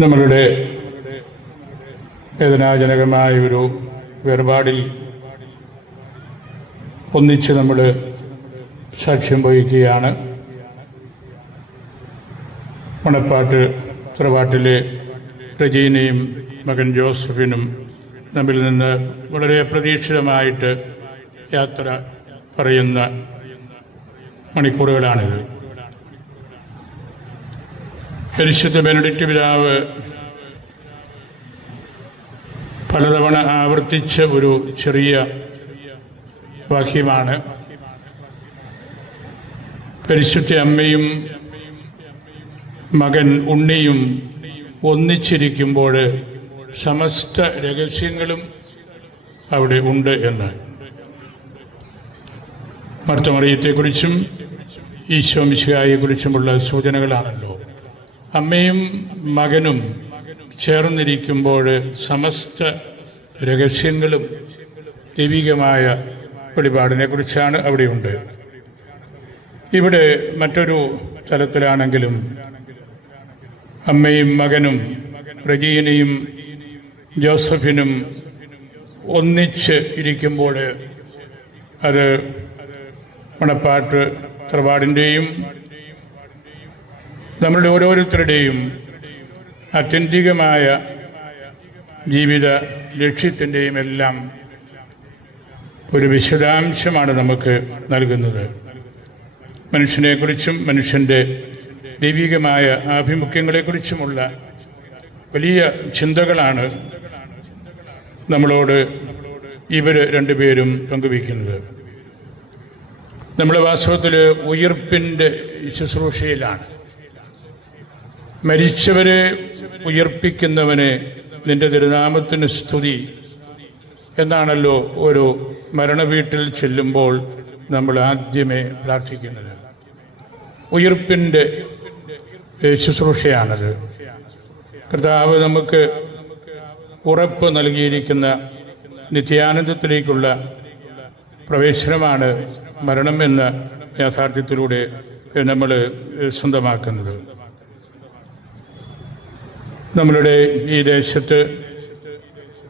നമ്മളുടെ വേദനാജനകമായ ഒരു വേർപാടിൽ ഒന്നിച്ച് നമ്മൾ സാക്ഷ്യം വഹിക്കുകയാണ്. മണപ്പാട്ട് തറവാട്ടിലെ റജീനയും മകൻ ജോസഫിനും നമ്മിൽ നിന്ന് വളരെ അപ്രതീക്ഷിതമായിട്ട് യാത്ര പറയുന്ന മണിക്കൂറുകളാണിത്. പരിശുദ്ധ ബെനഡിക്റ്റ് പിതാവ് പലതവണ ആവർത്തിച്ച ഒരു ചെറിയ വാക്യമാണ്, പരിശുദ്ധ അമ്മയും മകൻ ഉണ്ണിയും ഒന്നിച്ചിരിക്കുമ്പോൾ സമസ്ത രഹസ്യങ്ങളും അവിടെ ഉണ്ട് എന്ന്. മർത്തമറിയത്തെക്കുറിച്ചും ഈശോ മിശിഹായെക്കുറിച്ചുമുള്ള സൂചനകളാണല്ലോ. അമ്മയും മകനും ചേർന്നിരിക്കുമ്പോൾ സമസ്ത രഹസ്യങ്ങളും ദൈവികമായ വെളിപാടിനെക്കുറിച്ചാണ് അവിടെയുണ്ട്. ഇവിടെ മറ്റൊരു തലത്തിലാണെങ്കിലും അമ്മയും മകനും റജീനയും ജോസഫിനും ഒന്നിച്ച് ഇരിക്കുമ്പോൾ അത് മണപ്പാട്ട് തറവാടിൻ്റെയും നമ്മളുടെ ഓരോരുത്തരുടെയും ആത്യന്തികമായ ജീവിത ലക്ഷ്യത്തിൻ്റെയും എല്ലാം ഒരു വിശദാംശമാണ് നമുക്ക് നൽകുന്നത്. മനുഷ്യനെക്കുറിച്ചും മനുഷ്യൻ്റെ ദൈവികമായ ആഭിമുഖ്യങ്ങളെക്കുറിച്ചുമുള്ള വലിയ ചിന്തകളാണ് നമ്മളോട് ഇവർ രണ്ടുപേരും പങ്കുവയ്ക്കുന്നത്. നമ്മൾ വാസ്തവത്തിൽ ഉയിർപ്പിൻ്റെ ശുശ്രൂഷയിലാണ്. മരിച്ചവരെ ഉയർപ്പിക്കുന്നവനെ നിന്റെ തിരുനാമത്തിന് സ്തുതി എന്നാണല്ലോ ഒരു മരണവീട്ടിൽ ചെല്ലുമ്പോൾ നമ്മൾ ആദ്യമേ പ്രാർത്ഥിക്കുന്നത്. ഉയിർപ്പിൻ്റെ ശുശ്രൂഷയാണത്. കർത്താവ് നമുക്ക് ഉറപ്പ് നൽകിയിരിക്കുന്ന നിത്യാനന്ദത്തിലേക്കുള്ള പ്രവേശനമാണ് മരണം എന്ന യാഥാർത്ഥ്യത്തിലൂടെ നമ്മൾ സ്വന്തമാക്കുന്നത്. നമ്മളുടെ ഈ ദേശത്ത്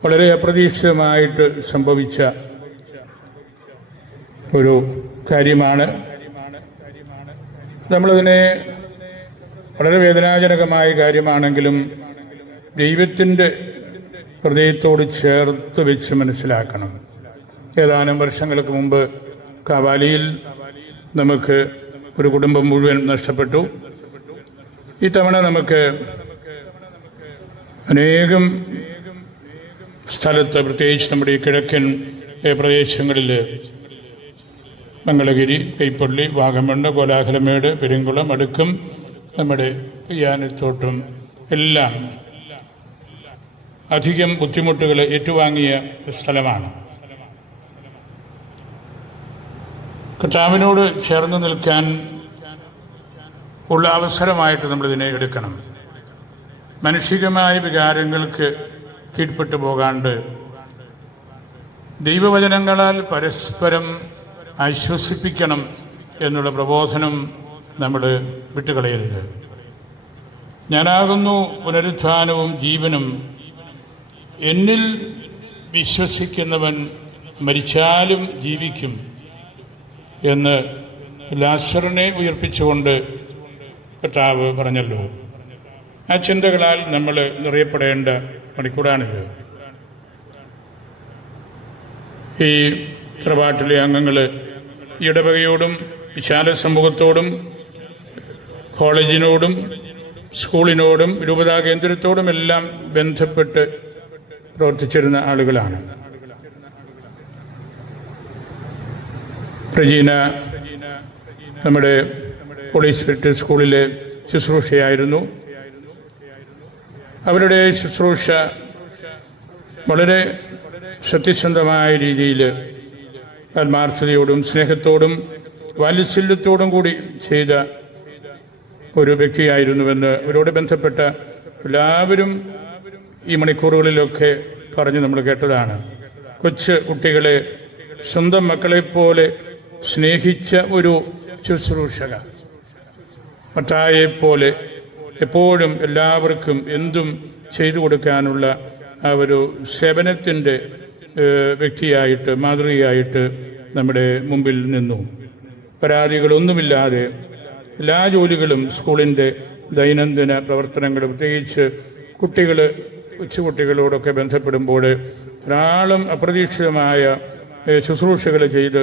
വളരെ അപ്രതീക്ഷിതമായിട്ട് സംഭവിച്ച ഒരു കാര്യമാണ്. നമ്മളതിനെ വളരെ വേദനാജനകമായ കാര്യമാണെങ്കിലും ദൈവത്തിൻ്റെ ഹൃദയത്തോട് ചേർത്ത് വെച്ച് മനസ്സിലാക്കണം. ഏതാനും വർഷങ്ങൾക്ക് മുമ്പ് കാവാലിയിൽ നമുക്ക് ഒരു കുടുംബം മുഴുവൻ നഷ്ടപ്പെട്ടു. ഇത്തവണ നമുക്ക് അനേകം സ്ഥലത്ത്, പ്രത്യേകിച്ച് നമ്മുടെ ഈ കിഴക്കൻ പ്രദേശങ്ങളിൽ മംഗളഗിരി, കൈപ്പള്ളി, വാഗമണ്ണ്, കോലാഹലമേട്, പെരുങ്കുളം, അടുക്കം, നമ്മുടെ യാനത്തോട്ടും എല്ലാം അധികം ബുദ്ധിമുട്ടുകൾ ഏറ്റുവാങ്ങിയ സ്ഥലമാണ്. കർത്താവിനോട് ചേർന്ന് നിൽക്കാൻ ഉള്ള അവസരമായിട്ട് നമ്മളിതിനെ എടുക്കണം. മാനുഷികമായ വികാരങ്ങൾക്ക് കീഴ്പ്പെട്ടു പോകാണ്ട് ദൈവവചനങ്ങളാൽ പരസ്പരം ആശ്വസിപ്പിക്കണം എന്നുള്ള പ്രബോധനം നമ്മൾ വിട്ടുകളയരുത്. ഞാനാകുന്നു പുനരുത്ഥാനവും ജീവനും, എന്നിൽ വിശ്വസിക്കുന്നവൻ മരിച്ചാലും ജീവിക്കും എന്ന് ലാസറിനെ ഉയർപ്പിച്ചുകൊണ്ട് കർത്താവ് പറഞ്ഞല്ലോ. ആ ചിന്തകളാൽ നമ്മൾ നിറയപ്പെടേണ്ട മണിക്കൂറാണിത്. ഈ തറവാട്ടിലെ അംഗങ്ങൾ ഇടവകയോടും വിശാല സമൂഹത്തോടും കോളേജിനോടും സ്കൂളിനോടും രൂപതാ കേന്ദ്രത്തോടും എല്ലാം ബന്ധപ്പെട്ട് പ്രവർത്തിച്ചിരുന്ന ആളുകളാണ്. റജീന നമ്മുടെ ഹോളി സ്പിരിറ്റ് സ്കൂളിലെ ശുശ്രൂഷയായിരുന്നു. അവരുടെ ശുശ്രൂഷ വളരെ സത്യസന്ധമായ രീതിയിൽ ആത്മാർത്ഥതയോടും സ്നേഹത്തോടും വാത്സല്യത്തോടും കൂടി ചെയ്ത ഒരു വ്യക്തിയായിരുന്നുവെന്ന് അവരോട് ബന്ധപ്പെട്ട എല്ലാവരും ഈ മണിക്കൂറുകളിലൊക്കെ പറഞ്ഞ് നമ്മൾ കേട്ടതാണ്. കൊച്ചു കുട്ടികളെ സ്വന്തം മക്കളെപ്പോലെ സ്നേഹിച്ച ഒരു ശുശ്രൂഷക, മത്തായെപ്പോലെ എപ്പോഴും എല്ലാവർക്കും എന്തും ചെയ്തു കൊടുക്കാനുള്ള ആ ഒരു സേവനത്തിൻ്റെ വ്യക്തിയായിട്ട് മാതൃകയായിട്ട് നമ്മുടെ മുമ്പിൽ നിന്നു. പരാതികളൊന്നുമില്ലാതെ എല്ലാ ജോലികളും സ്കൂളിൻ്റെ ദൈനംദിന പ്രവർത്തനങ്ങൾ, പ്രത്യേകിച്ച് കൊച്ചുകുട്ടികളോടൊക്കെ ബന്ധപ്പെടുമ്പോൾ ധാരാളം അപ്രതീക്ഷിതമായ ശുശ്രൂഷകൾ ചെയ്ത്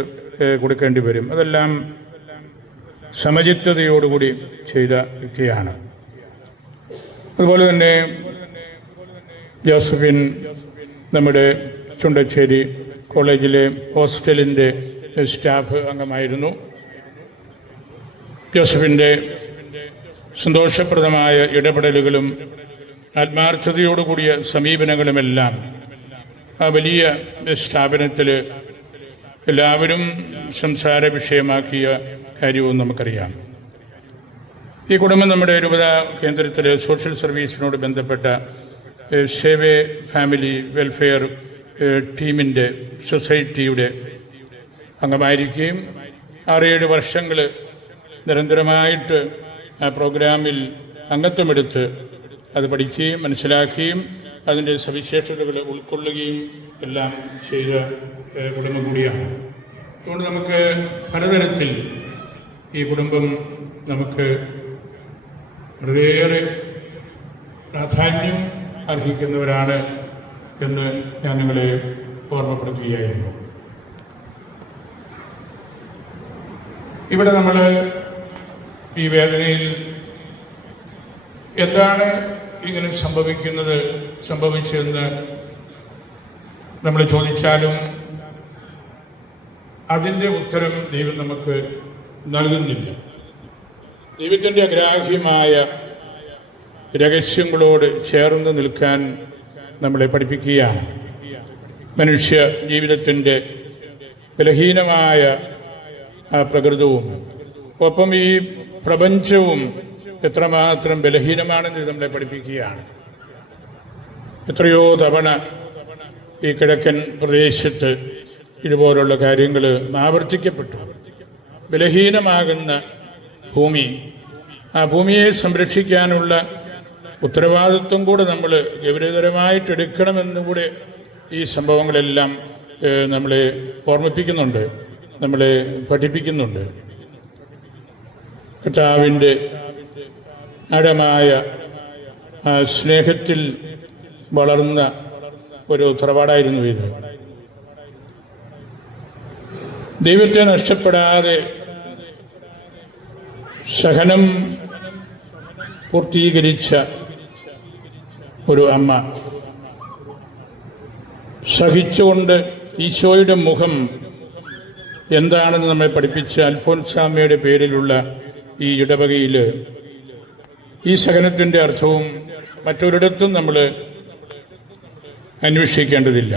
കൊടുക്കേണ്ടി വരും. അതെല്ലാം സമചിത്തതയോടുകൂടി ചെയ്ത വ്യക്തിയാണ്. അതുപോലെ തന്നെ ജോസഫിൻ നമ്മുടെ ചുണ്ടച്ചേരി കോളേജിലെ ഹോസ്റ്റലിൻ്റെ സ്റ്റാഫ് അംഗമായിരുന്നു. ജോസഫിൻ്റെ സന്തോഷപ്രദമായ ഇടപെടലുകളും ആത്മാർത്ഥതയോടുകൂടിയ സമീപനങ്ങളുമെല്ലാം ആ വലിയ സ്ഥാപനത്തിൽ എല്ലാവരും സംസാര വിഷയമാക്കിയ കാര്യവും നമുക്കറിയാം. ഈ കുടുംബം നമ്മുടെ രൂപതാ കേന്ദ്രത്തിൽ സോഷ്യൽ സർവീസിനോട് ബന്ധപ്പെട്ട സേവേ ഫാമിലി വെൽഫെയർ ടീമിൻ്റെ സൊസൈറ്റിയുടെ അംഗമായിരിക്കുകയും 6-7 വർഷങ്ങൾ നിരന്തരമായിട്ട് ആ പ്രോഗ്രാമിൽ അംഗത്വമെടുത്ത് അത് പഠിക്കുകയും മനസ്സിലാക്കുകയും അതിൻ്റെ സവിശേഷതകൾ ഉൾക്കൊള്ളുകയും എല്ലാം ചെയ്ത കുടുംബം കൂടിയാണ്. അതുകൊണ്ട് നമുക്ക് പലതരത്തിൽ ഈ കുടുംബം നമുക്ക് വളരെയേറെ പ്രാധാന്യം അർഹിക്കുന്നവരാണ് എന്ന് ഞാൻ നിങ്ങളെ ഓർമ്മപ്പെടുത്തുകയായിരുന്നു. ഇവിടെ നമ്മൾ ഈ വേദനയിൽ എന്താണ് ഇങ്ങനെ സംഭവിച്ചതെന്ന് നമ്മൾ ചോദിച്ചാലും അതിൻ്റെ ഉത്തരം ദൈവം നമുക്ക് നൽകുന്നില്ല. ദൈവത്തിൻ്റെ അഗ്രാഹ്യമായ രഹസ്യങ്ങളോട് ചേർന്ന് നിൽക്കാൻ നമ്മളെ പഠിപ്പിക്കുകയാണ്. മനുഷ്യ ജീവിതത്തിൻ്റെ ബലഹീനമായ ആ പ്രകൃതവും ഒപ്പം ഈ പ്രപഞ്ചവും എത്രമാത്രം ബലഹീനമാണെന്ന് ഇത് നമ്മളെ പഠിപ്പിക്കുകയാണ്. എത്രയോ തവണ ഈ കിഴക്കൻ പ്രദേശത്ത് ഇതുപോലുള്ള കാര്യങ്ങൾ ആവർത്തിക്കപ്പെട്ടു. ബലഹീനമാകുന്ന ഭൂമി, ആ ഭൂമിയെ സംരക്ഷിക്കാനുള്ള ഉത്തരവാദിത്വം കൂടെ നമ്മൾ ഗൗരവതരമായിട്ട് എടുക്കണമെന്നുകൂടെ ഈ സംഭവങ്ങളെല്ലാം നമ്മളെ ഓർമ്മിപ്പിക്കുന്നുണ്ട്, നമ്മളെ പഠിപ്പിക്കുന്നുണ്ട്. കർത്താവിൻ്റെ ആഴമായ സ്നേഹത്തിൽ വളർന്ന ഒരു തറവാടായിരുന്നു ഇത്. ദൈവത്തെ നഷ്ടപ്പെടാതെ സഹനം പൂർത്തീകരിച്ച ഒരു അമ്മ, സഹിച്ചുകൊണ്ട് ഈശോയുടെ മുഖം എന്താണെന്ന് നമ്മെ പഠിപ്പിച്ച അൽഫോൻസാമ്മയുടെ പേരിലുള്ള ഈ ഇടവകയിൽ ഈ സഹനത്തിൻ്റെ അർത്ഥവും മറ്റൊരിടത്തും നമ്മൾ അന്വേഷിക്കേണ്ടതില്ല.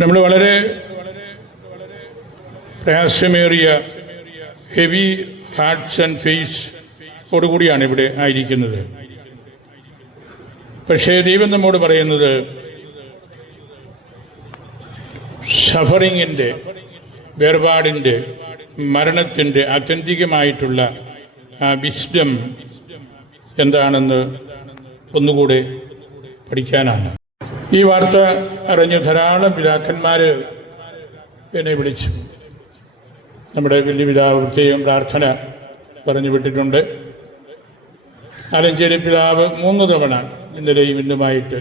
നമ്മൾ വളരെ പ്രയാസമേറിയ ഹെവി ഹാർട്ട്സ് ആൻഡ് ഫേസ് ഓടുകൂടിയാണ് ഇവിടെ ആയിരിക്കുന്നത്. പക്ഷേ ദൈവം നമ്മോട് പറയുന്നത് സഫറിങ്ങിൻ്റെ, വേർപാടിൻ്റെ, മരണത്തിൻ്റെ ആത്യന്തികമായിട്ടുള്ള ആ വിസ്ഡം എന്താണെന്ന് ഒന്നുകൂടെ പഠിക്കാനാണ്. ഈ വാർത്ത അറിഞ്ഞ് ധാരാളം പിതാക്കന്മാർ എന്നെ വിളിച്ചു. നമ്മുടെ വലിയ പിതാവ് പ്രത്യേകം പ്രാർത്ഥന പറഞ്ഞു വിട്ടിട്ടുണ്ട്. ആലഞ്ചേരി പിതാവ് 3 തവണ ഇന്നലെയും ഇന്നുമായിട്ട്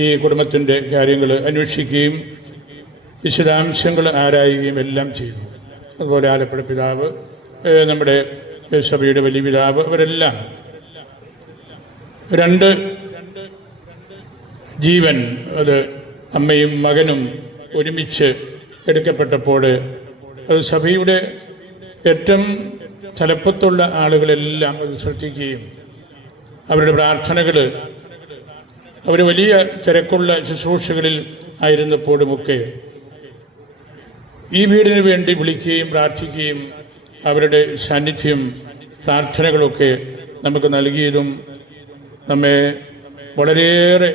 ഈ കുടുംബത്തിൻ്റെ കാര്യങ്ങൾ അന്വേഷിക്കുകയും വിശദാംശങ്ങൾ ആരായുകയും എല്ലാം ചെയ്തു. അതുപോലെ ആലപ്പുഴ പിതാവ്, നമ്മുടെ സഭയുടെ വലിയ പിതാവ്, അവരെല്ലാം 2 ജീവൻ, അത് അമ്മയും മകനും ഒരുമിച്ച് എടുക്കപ്പെട്ടപ്പോൾ അത് സഭയുടെ ഏറ്റവും തലപ്പത്തുള്ള ആളുകളെല്ലാം അത് ശ്രദ്ധിക്കുകയും അവരുടെ പ്രാർത്ഥനകൾ, അവർ വലിയ തിരക്കുള്ള ശുശ്രൂഷകളിൽ ആയിരുന്നപ്പോഴുമൊക്കെ ഈ വീടിന് വേണ്ടി വിളിക്കുകയും പ്രാർത്ഥിക്കുകയും അവരുടെ സാന്നിധ്യം, പ്രാർത്ഥനകളൊക്കെ നമുക്ക് നൽകിയതും നമ്മെ വളരെയേറെ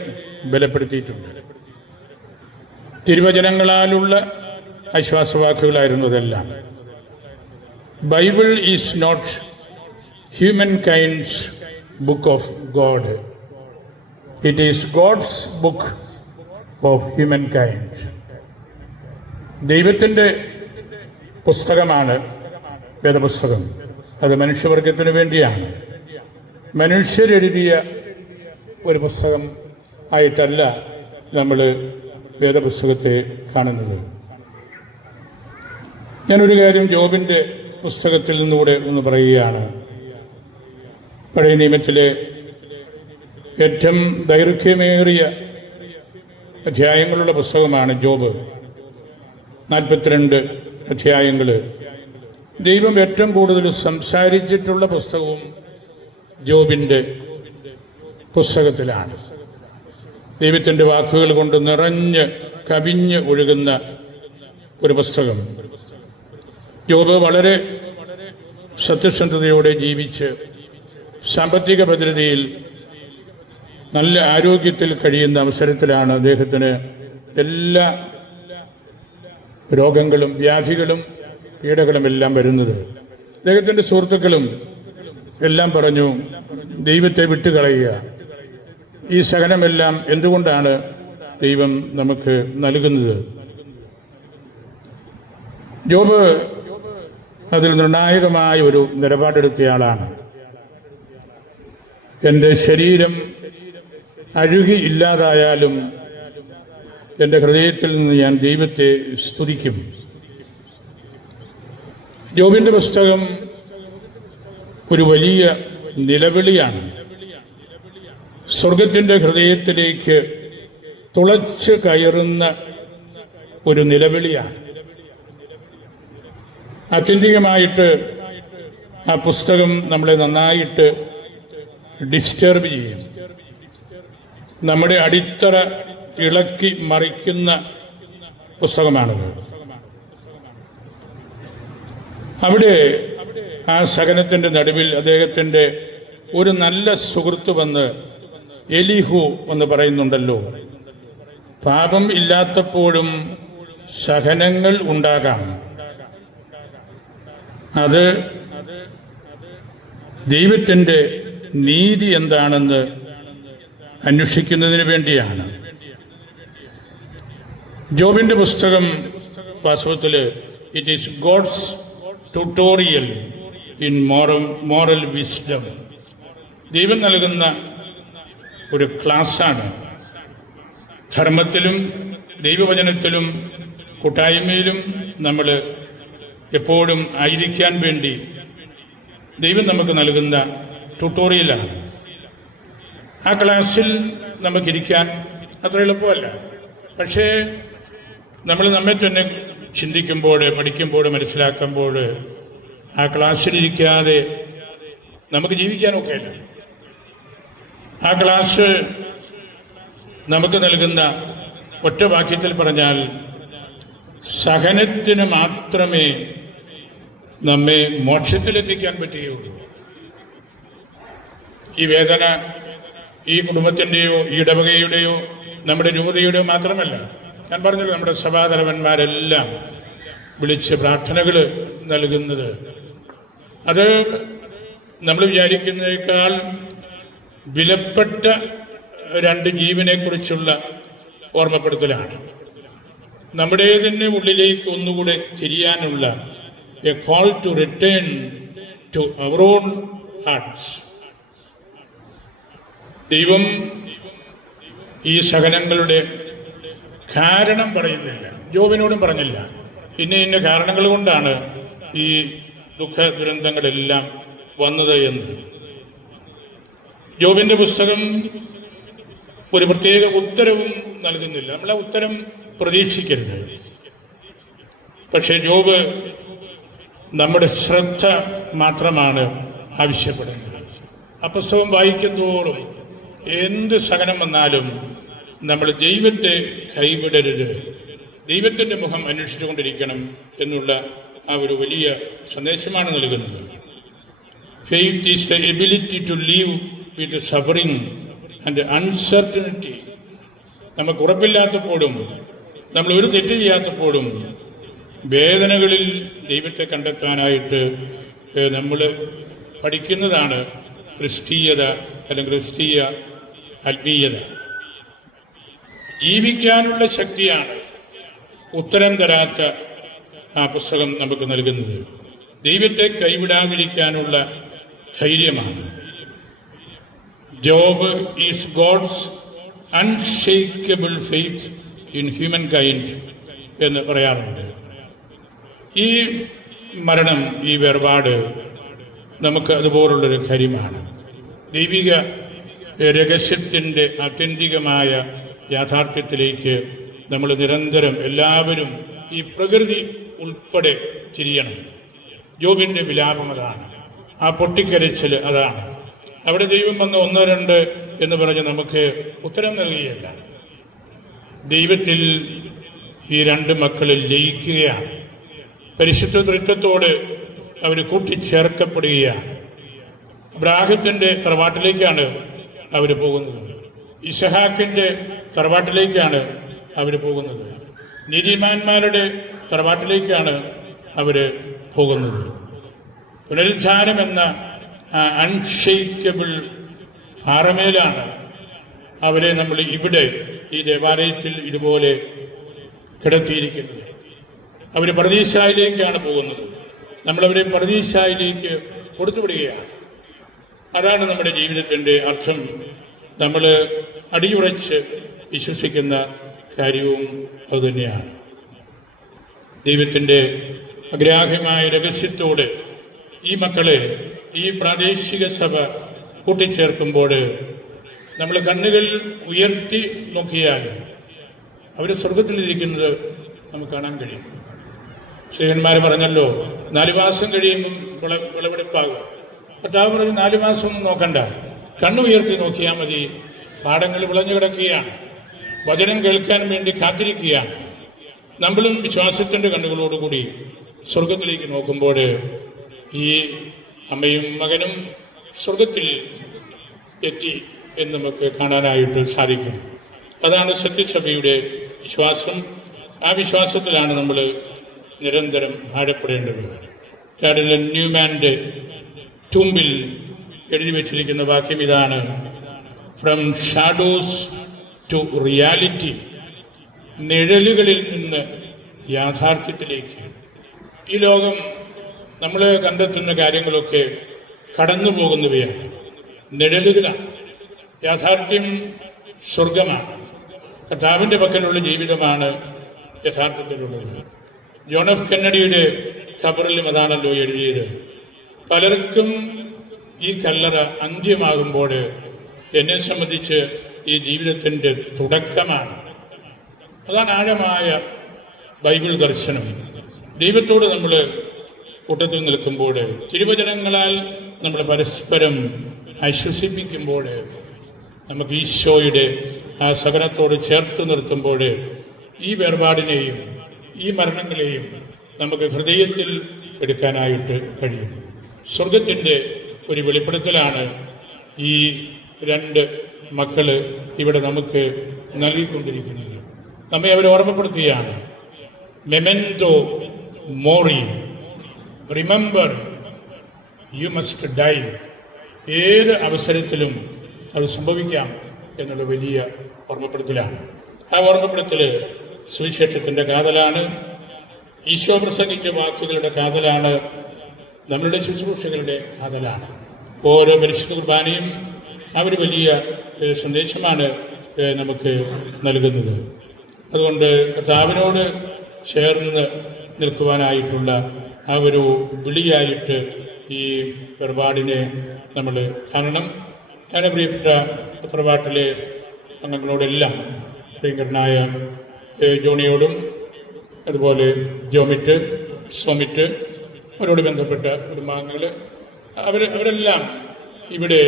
ബലപ്പെടുത്തിയിട്ടുണ്ട്. തിരുവചനങ്ങളാലുള്ള ആശ്വാസവാക്കുകളായിരുന്നു അതെല്ലാം. Bible is not humankind's book of God. It is God's book of humankind. ദൈവത്തിൻ്റെ പുസ്തകമാണ് വേദപുസ്തകം. അത് മനുഷ്യവർഗത്തിന് വേണ്ടിയാണ്. മനുഷ്യരെഴുതിയ ഒരു പുസ്തകം ആയിട്ടല്ല നമ്മൾ വേദപുസ്തകത്തെ കാണുന്നത്. ഞാനൊരു കാര്യം ജോബിൻ്റെ പുസ്തകത്തിൽ നിന്നുകൂടെ ഒന്ന് പറയുകയാണ്. പഴയ നിയമത്തിലെ ഏറ്റവും ദൈർഘ്യമേറിയ അധ്യായങ്ങളുള്ള പുസ്തകമാണ് ജോബ്. 42 അധ്യായങ്ങൾ. ദൈവം ഏറ്റവും കൂടുതൽ സംസാരിച്ചിട്ടുള്ള പുസ്തകവും ജോബിൻ്റെ പുസ്തകത്തിലാണ്. ദൈവത്തിൻ്റെ വാക്കുകൾ കൊണ്ട് നിറഞ്ഞ് കവിഞ്ഞ് ഒഴുകുന്ന ഒരു പുസ്തകം. ജോബ് വളരെ സത്യസന്ധതയോടെ ജീവിച്ച് സാമ്പത്തിക ഭദ്രതയിൽ നല്ല ആരോഗ്യത്തിൽ കഴിയുന്ന അവസരത്തിലാണ് അദ്ദേഹത്തിന് എല്ലാ രോഗങ്ങളും വ്യാധികളും പീഡകളും എല്ലാം വരുന്നത്. അദ്ദേഹത്തിൻ്റെ സുഹൃത്തുക്കളും എല്ലാം പറഞ്ഞു, ദൈവത്തെ വിട്ടുകളയുക. ഈ സഹനമെല്ലാം എന്തുകൊണ്ടാണ് ദൈവം നമുക്ക് നൽകുന്നത്? ജോബ് അതിൽ നിർണായകമായ ഒരു നിലപാടെടുത്തയാളാണ്. എൻ്റെ ശരീരം അഴുകി ഇല്ലാതായാലും എൻ്റെ ഹൃദയത്തിൽ നിന്ന് ഞാൻ ദൈവത്തെ സ്തുതിക്കും. ജോബിൻ്റെ പുസ്തകം ഒരു വലിയ നിലവിളിയാണ്. സ്വർഗത്തിൻ്റെ ഹൃദയത്തിലേക്ക് തുളച്ച് കയറുന്ന ഒരു നിലവിളിയാണ്. ആത്യന്തികമായിട്ട് ആ പുസ്തകം നമ്മളെ നന്നായിട്ട് ഡിസ്റ്റർബ് ചെയ്യും. നമ്മുടെ അടിത്തറ ഇളക്കി മറിക്കുന്ന പുസ്തകമാണത്. അവിടെ ആ സഹനത്തിൻ്റെ നടുവിൽ അദ്ദേഹത്തിൻ്റെ ഒരു നല്ല സുഹൃത്ത് വന്ന്, എലിഹു എന്ന് പറയുന്നുണ്ടല്ലോ, പാപം ഇല്ലാത്തപ്പോഴും സഹനങ്ങൾ ഉണ്ടാകാം. അത് ദൈവത്തിൻ്റെ നീതി എന്താണെന്ന് അന്വേഷിക്കുന്നതിന് വേണ്ടിയാണ്. ജോബിൻ്റെ പുസ്തകം വാസ്തവത്തിൽ it is God's tutorial in moral wisdom. ദൈവം നൽകുന്ന ഒരു ക്ലാസ്സാണ്. ധർമ്മത്തിലും ദൈവവചനത്തിലും കൂട്ടായ്മയിലും നമ്മൾ എപ്പോഴും ആയിരിക്കാൻ വേണ്ടി ദൈവം നമുക്ക് നൽകുന്ന ട്യൂട്ടോറിയലാണ്. ആ ക്ലാസ്സിൽ നമുക്കിരിക്കാൻ അത്ര എളുപ്പമല്ല. പക്ഷേ നമ്മൾ നമ്മെ തന്നെ ചിന്തിക്കുമ്പോൾ, പഠിക്കുമ്പോൾ, മനസ്സിലാക്കുമ്പോൾ ആ ക്ലാസ്സിലിരിക്കാതെ നമുക്ക് ജീവിക്കാനൊക്കെയല്ല. ആ ക്ലാസ് നമുക്ക് നൽകുന്ന ഒറ്റ വാക്യത്തിൽ പറഞ്ഞാൽ, സഹനത്തിന് മാത്രമേ നമ്മെ മോക്ഷത്തിലെത്തിക്കാൻ പറ്റുകയുള്ളൂ. ഈ വേദന ഈ കുടുംബത്തിൻ്റെയോ ഈ ഇടവകയുടെയോ നമ്മുടെ രൂപതയുടെയോ മാത്രമല്ല. ഞാൻ പറഞ്ഞല്ലോ, നമ്മുടെ സഭാതലവന്മാരെല്ലാം വിളിച്ച് പ്രാർത്ഥനകൾ നൽകുന്നത് അത് നമ്മൾ വിചാരിക്കുന്നതിനേക്കാൾ വിലപ്പെട്ട 2 ജീവനെക്കുറിച്ചുള്ള ഓർമ്മപ്പെടുത്തലാണ്. നമ്മുടെ തന്നെ ഉള്ളിലേക്ക് ഒന്നുകൂടെ തിരിയാനുള്ള a call to return to our own hearts. ദൈവം ഈ സഹനങ്ങളുടെ കാരണം പറയുന്നില്ല. ജോബിനോടും പറഞ്ഞില്ല ഇന്ന കാരണങ്ങൾ കൊണ്ടാണ് ഈ ദുഃഖ ദുരന്തങ്ങളെല്ലാം വന്നത് എന്ന്. ജോബിൻ്റെ പുസ്തകം ഒരു പ്രത്യേക ഉത്തരവും നൽകുന്നില്ല. നമ്മളെ ഉത്തരം പ്രതീക്ഷിക്കരുത്. പക്ഷേ ജോബ് നമ്മുടെ ശ്രദ്ധ മാത്രമാണ് ആവശ്യപ്പെടുന്നത്. ആ പുസ്തകം വായിക്കും തോറും എന്ത് സഹനം വന്നാലും നമ്മൾ ദൈവത്തെ കൈവിടരുത്, ദൈവത്തിൻ്റെ മുഖം അന്വേഷിച്ചുകൊണ്ടിരിക്കണം എന്നുള്ള ആ ഒരു വലിയ സന്ദേശമാണ് നൽകുന്നത്. Faith is the ability to live with suffering and uncertainty. നമുക്ക് ഉറപ്പില്ലാത്തപ്പോഴും, നമ്മൾ ഒരു തെറ്റ് ചെയ്യാത്തപ്പോഴും വേദനകളിൽ ദൈവത്തെ കണ്ടെത്താനായിട്ട് നമ്മൾ പഠിക്കുന്നതാണ് ക്രിസ്തീയത അല്ലെങ്കിൽ ക്രിസ്തീയ ആത്മീയത. ജീവിക്കാനുള്ള ശക്തിയാണ് ഉത്തരം തരാത്ത ആ പുസ്തകം നമുക്ക് നൽകുന്നത്. ദൈവത്തെ കൈവിടാതിരിക്കാനുള്ള ധൈര്യമാണ്. Job is God's unshakable faith in humankind എന്ന് പറയാറുണ്ട്. ഈ മരണം, ഈ വേർപാട് നമുക്ക് അതുപോലുള്ളൊരു കാര്യമാണ്. ദൈവിക രഹസ്യത്തിൻ്റെ ആത്യന്തികമായ യാഥാർത്ഥ്യത്തിലേക്ക് നമ്മൾ നിരന്തരം എല്ലാവരും, ഈ പ്രകൃതി ഉൾപ്പെടെ തിരിയണം. ജോബിൻ്റെ വിലാപം അതാണ്, ആ പൊട്ടിക്കരച്ചിൽ അതാണ്. അവിടെ ദൈവം വന്ന് 1, 2 എന്ന് പറഞ്ഞ് നമുക്ക് ഉത്തരം നൽകുകയല്ല. ദൈവത്തിൽ ഈ 2 മക്കൾ ലയിക്കുകയാണ്. പരിശുദ്ധ ത്രിത്വത്തോട് അവർ കൂട്ടിച്ചേർക്കപ്പെടുകയാണ്. അബ്രാഹത്തിൻ്റെ തറവാട്ടിലേക്കാണ് അവർ പോകുന്നത്. ഇസഹാക്കിൻ്റെ തറവാട്ടിലേക്കാണ് അവർ പോകുന്നത്. നീതിമാന്മാരുടെ തറവാട്ടിലേക്കാണ് അവർ പോകുന്നത്. പുനരുദ്ധാനം എന്ന അൺഷെയ്ക്കബിൾ പാറമേലാണ് അവരെ നമ്മൾ ഇവിടെ ഈ ദേവാലയത്തിൽ ഇതുപോലെ കിടത്തിയിരിക്കുന്നത്. അവർ പർദീസായിലേക്കാണ് പോകുന്നത്. നമ്മളവരെ പർദീസായിലേക്ക് കൊടുത്തുവിടുകയാണ്. അതാണ് നമ്മുടെ ജീവിതത്തിൻ്റെ അർത്ഥം. നമ്മൾ അടിയുറച്ച് വിശ്വസിക്കുന്ന കാര്യവും അതുതന്നെയാണ്. ദൈവത്തിൻ്റെ അഗ്രാഹ്യമായ രഹസ്യത്തോട് ഈ മക്കളെ, ഈ പ്രാദേശിക സഭ കൂട്ടിച്ചേർക്കുമ്പോൾ നമ്മൾ കണ്ണുകൾ ഉയർത്തി നോക്കിയാൽ അവർ സ്വർഗത്തിലിരിക്കുന്നത് നമുക്ക് കാണാൻ കഴിയും. ശ്രീഹന്മാർ പറഞ്ഞല്ലോ, 4 മാസം കഴിയുമ്പം വിളവെടുപ്പാകും. കർത്താവ് പറഞ്ഞ് 4 മാസമൊന്നും നോക്കണ്ട, കണ്ണുയർത്തി നോക്കിയാൽ മതി. പാടങ്ങൾ വിളഞ്ഞു കിടക്കുകയാണ്, വചനം കേൾക്കാൻ വേണ്ടി കാത്തിരിക്കുകയാണ്. നമ്മളും വിശ്വാസത്തിൻ്റെ കണ്ണുകളോടുകൂടി സ്വർഗത്തിലേക്ക് നോക്കുമ്പോൾ ഈ അമ്മയും മകനും സ്വർഗത്തിൽ എത്തി എന്ന് നമുക്ക് കാണാനായിട്ട് സാധിക്കും. അതാണ് സത്യസഭയുടെ വിശ്വാസം. ആ വിശ്വാസത്തിലാണ് നമ്മൾ നിരന്തരം ആഴപ്പെടേണ്ടത്. കാർഡിനൽ ന്യൂമാൻ്റെ ടൂമ്പിൽ എഴുതി വച്ചിരിക്കുന്ന വാക്യം ഇതാണ്: ഫ്രം ഷാഡോസ് ടു റിയാലിറ്റി, നിഴലുകളിൽ നിന്ന് യാഥാർത്ഥ്യത്തിലേക്ക്. ഈ ലോകം നമ്മൾ കണ്ടെത്തുന്ന കാര്യങ്ങളൊക്കെ കടന്നു പോകുന്നവയാണ്, നിഴലുകളാണ്. യാഥാർത്ഥ്യം സ്വർഗമാണ്. കർത്താവിൻ്റെ പക്കലുള്ള ജീവിതമാണ് യഥാർത്ഥത്തിലുള്ളത്. ജോൺ എഫ് കെന്നഡിയുടെ ഖബറിലും അതാണല്ലോ എഴുതിയത്. പലർക്കും ഈ കല്ലറ അന്ത്യമാകുമ്പോൾ എന്നെ സംബന്ധിച്ച് ഈ ജീവിതത്തിൻ്റെ തുടക്കമാണ്. അതാണ് ആഴമായ ബൈബിൾ ദർശനം. ദൈവത്തോട് നമ്മൾ കൂട്ടത്തിൽ നിൽക്കുമ്പോൾ, തിരുവചനങ്ങളാൽ നമ്മൾ പരസ്പരം ആശ്വസിപ്പിക്കുമ്പോൾ, നമുക്ക് ഈശോയുടെ ആ സഹനത്തോട് ചേർത്ത് നിർത്തുമ്പോൾ ഈ വേർപാടിനെയും ഈ മരണങ്ങളെയും നമുക്ക് ഹൃദയത്തിൽ എടുക്കാനായിട്ട് കഴിയും. സ്വർഗത്തിൻ്റെ ഒരു വെളിപ്പെടുത്തലാണ് ഈ 2 മക്കൾ ഇവിടെ നമുക്ക് നൽകിക്കൊണ്ടിരിക്കുന്നത്. നമ്മെ അവർ ഓർമ്മപ്പെടുത്തുകയാണ്. Memento mori, remember you must die. ഏത് അവസരത്തിലും അത് സംഭവിക്കാം എന്നുള്ള വലിയ ഓർമ്മപ്പെടുത്തലാണ്. ആ ഓർമ്മപ്പെടുത്തൽ സുവിശേഷത്തിൻ്റെ കാതലാണ്, ഈശോ പ്രസംഗിച്ച വാക്കുകളുടെ കാതലാണ്, നമ്മളുടെ ശുശ്രൂഷകളുടെ കാതലാണ്. ഓരോ പരിശുദ്ധ കുർബാനയും അവർ വലിയ സന്ദേശമാണ് നമുക്ക് നൽകുന്നത്. അതുകൊണ്ട് കർത്താവിനോട് ചേർന്ന് നിൽക്കുവാനായിട്ടുള്ള ആ ഒരു വിളിയായിട്ട് ഈ വേർപാടിനെ നമ്മൾ കാണണം. ഞാൻ പ്രിയപ്പെട്ട തറവാട്ടിലെ അംഗങ്ങളോടെല്ലാം, പ്രിയങ്കരനായ ജോണിയോടും അതുപോലെ ജോമിറ്റ്, സോമിറ്റ്, അവരോട് ബന്ധപ്പെട്ട കുടുംബാംഗങ്ങൾ, അവരെല്ലാം ഇവിടെ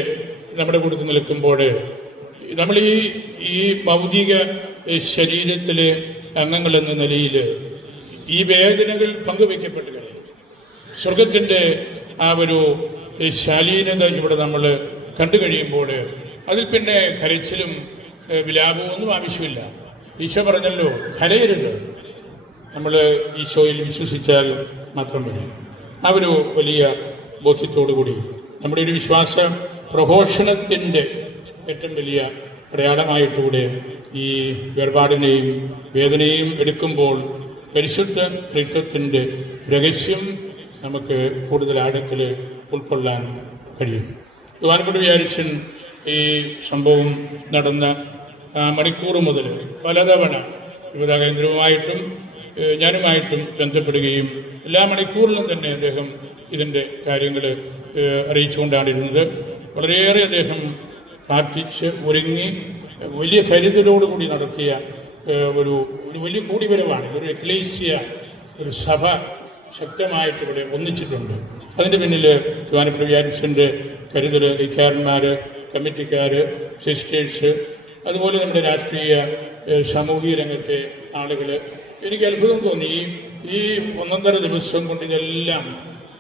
നമ്മുടെ കൂട്ടത്തിൽ നിൽക്കുമ്പോൾ നമ്മൾ ഈ ഭൗതിക ശരീരത്തിലെ അംഗങ്ങളെന്ന നിലയിൽ ഈ വേദനകൾ പങ്കുവയ്ക്കപ്പെട്ട് കഴിയും. സ്വർഗത്തിൻ്റെ ആ ഒരു ശാലീനത ഇവിടെ നമ്മൾ കണ്ടു കഴിയുമ്പോൾ അതിൽ പിന്നെ കരച്ചിലും വിലാപവും ഒന്നും ആവശ്യമില്ല. ഈശോ പറഞ്ഞല്ലോ, കരയരുത്, നമ്മൾ ഈശോയിൽ വിശ്വസിച്ചാൽ മാത്രം മതി. ആ ഒരു വലിയ ബോധ്യത്തോടു കൂടി നമ്മുടെ ഒരു വിശ്വാസ പ്രഘോഷണത്തിൻ്റെ ഏറ്റവും വലിയ അടയാളമായിട്ടൂടെ ഈ വേർപാടിനെയും വേദനയും എടുക്കുമ്പോൾ പരിശുദ്ധ ത്രിത്വത്തിൻ്റെ രഹസ്യം നമുക്ക് കൂടുതൽ ആഴത്തിൽ ഉൾക്കൊള്ളാൻ കഴിയും. ബഹുമാനപ്പെട്ട വിചാരിച്ചൻ ഈ സംഭവം നടന്ന മണിക്കൂർ മുതൽ പലതവണ യുവതാ കേന്ദ്രവുമായിട്ടും ഞാനുമായിട്ടും ബന്ധപ്പെടുകയും എല്ലാ മണിക്കൂറിലും തന്നെ അദ്ദേഹം ഇതിൻ്റെ കാര്യങ്ങൾ അറിയിച്ചുകൊണ്ടാണിരുന്നത്. വളരെയേറെ അദ്ദേഹം പ്രാർത്ഥിച്ച് ഒരുങ്ങി വലിയ കരുതലോടുകൂടി നടത്തിയ ഒരു വലിയ കൂടിവരവാണ്. ഇതൊരു എക്ലേസ്യ, ഒരു സഭ ശക്തമായിട്ട് ഇവിടെ ഒന്നിച്ചിട്ടുണ്ട്. അതിൻ്റെ പിന്നിൽ ബഹുമാനപ്പെട്ട വിചാരിച്ചൻ്റെ കരുതൽ, ഇക്കാരന്മാർ, കമ്മിറ്റിക്കാർ, സിസ്റ്റേഴ്സ്, അതുപോലെ നമ്മുടെ രാഷ്ട്രീയ സാമൂഹിക രംഗത്തെ ആളുകൾ. എനിക്ക് അത്ഭുതം തോന്നി, ഈ 1.5 ദിവസം കൊണ്ട് ഇതെല്ലാം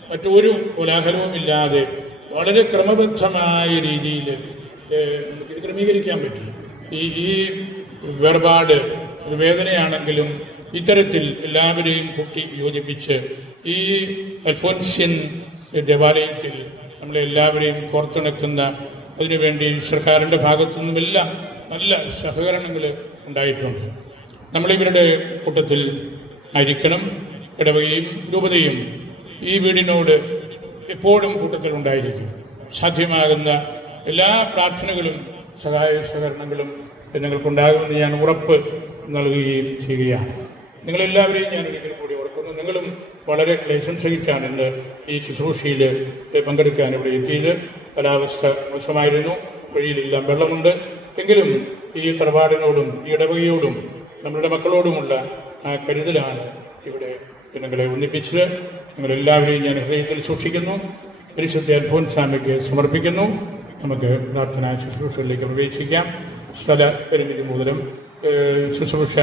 മറ്റൊരു കോലാഹലവുമില്ലാതെ വളരെ ക്രമബദ്ധമായ രീതിയിൽ നമുക്ക് ക്രമീകരിക്കാൻ പറ്റി. ഈ വേർപാട് വേദനയാണെങ്കിലും ഇത്തരത്തിൽ എല്ലാവരെയും കൂട്ടി യോജിപ്പിച്ച് ഈ അൽഫോൻസ്യൻ ദേവാലയത്തിൽ നമ്മളെല്ലാവരെയും കോർത്തിണക്കുന്ന അതിനുവേണ്ടി സർക്കാരിൻ്റെ ഭാഗത്തുനിന്നുമെല്ലാം നല്ല സഹകരണങ്ങൾ ഉണ്ടായിട്ടുണ്ട്. നമ്മളിവരുടെ കൂട്ടത്തിൽ ആയിരിക്കണം. ഇടവകയും രൂപതയും ഈ വീടിനോട് എപ്പോഴും കൂട്ടത്തിലുണ്ടായിരിക്കും. സാധ്യമാകുന്ന എല്ലാ പ്രാർത്ഥനകളും സഹായ സഹകരണങ്ങളും നിങ്ങൾക്കുണ്ടാകുമെന്ന് ഞാൻ ഉറപ്പ് നൽകുകയും ചെയ്യുകയാണ്. നിങ്ങളെല്ലാവരെയും ഞാൻ ഒരിക്കൽ കൂടി ഓർക്കുന്നു. നിങ്ങളും വളരെ ക്ലേശം സഹിച്ചാണ് ഇന്ന് ഈ ശുശ്രൂഷയിൽ പങ്കെടുക്കാൻ ഇവിടെ എത്തിയത്. കാലാവസ്ഥ മോശമായിരുന്നു, വഴിയിലെല്ലാം വെള്ളമുണ്ട്. എങ്കിലും ഈ തറവാടിനോടും ഈ ഇടവകയോടും നമ്മളുടെ മക്കളോടുമുള്ള ആ കരുതലാണ് ഇവിടെ നിങ്ങളെ ഒന്നിപ്പിച്ചത്. നിങ്ങളെല്ലാവരെയും ഞാൻ ഹൃദയത്തിൽ സൂക്ഷിക്കുന്നു. പരിശുദ്ധ അൽഫോൻസാമ്മയ്ക്ക് സമർപ്പിക്കുന്നു. നമുക്ക് പ്രാർത്ഥനാ ശുശ്രൂഷകളിലേക്ക് പ്രവേശിക്കാം. സ്ഥല പരിമിതി മൂലം ശുശ്രൂഷ